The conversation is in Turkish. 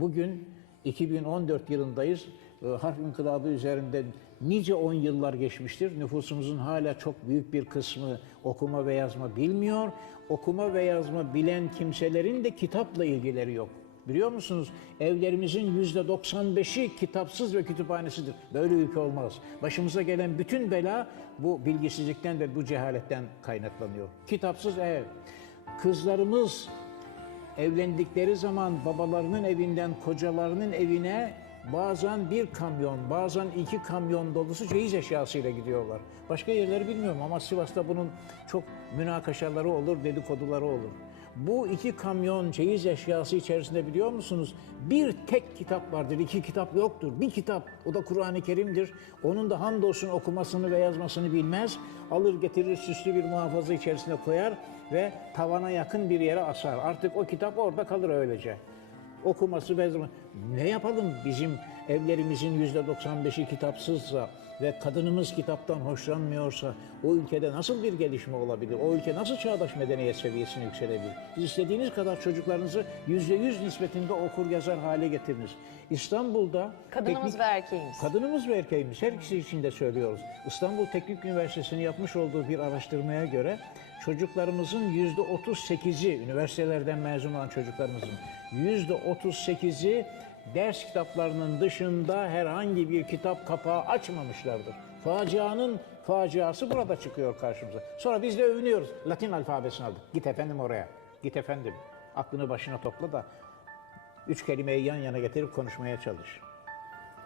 Bugün 2014 yılındayız. Ee, Harf inkılabı üzerinden nice on yıllar geçmiştir. Nüfusumuzun hala çok büyük bir kısmı okuma ve yazma bilmiyor. Okuma ve yazma bilen kimselerin de kitapla ilgileri yok. Biliyor musunuz? Evlerimizin yüzde 95'i kitapsız ve kütüphanesidir. Böyle ülke olmaz. Başımıza gelen bütün bela bu bilgisizlikten ve bu cehaletten kaynaklanıyor. Kitapsız ev. Kızlarımız evlendikleri zaman babalarının evinden kocalarının evine bazen bir kamyon, bazen iki kamyon dolusu ceyiz eşyasıyla gidiyorlar. Başka yerleri bilmiyorum ama Sivas'ta bunun çok münakaşaları olur, dedikoduları olur. Bu iki kamyon ceyiz eşyası içerisinde biliyor musunuz? Bir tek kitap vardır, iki kitap yoktur. Bir kitap, o da Kur'an-ı Kerim'dir. Onun da hamdolsun okumasını ve yazmasını bilmez. Alır getirir süslü bir muhafaza içerisine koyar ve tavana yakın bir yere asar. Artık o kitap orada kalır öylece. Okuması ve. Ne yapalım bizim evlerimizin yüzde 95'i kitapsızsa ve kadınımız kitaptan hoşlanmıyorsa o ülkede nasıl bir gelişme olabilir? O ülke nasıl çağdaş medeniyet seviyesine yükselebilir? Siz istediğiniz kadar çocuklarınızı yüzde yüz nispetinde okur yazar hale getiriniz. İstanbul'da Kadınımız teknik- ve erkeğimiz. Kadınımız ve erkeğimiz her ikisi için de söylüyoruz. İstanbul Teknik Üniversitesi'nin yapmış olduğu bir araştırmaya göre çocuklarımızın yüzde 38'i, üniversitelerden mezun olan çocuklarımızın yüzde 38'i ders kitaplarının dışında herhangi bir kitap kapağı açmamışlardır. Facianın faciası burada çıkıyor karşımıza. Sonra biz de övünüyoruz. Latin alfabesini aldık. Git efendim oraya. Git efendim. Aklını başına topla da üç kelimeyi yan yana getirip konuşmaya çalış.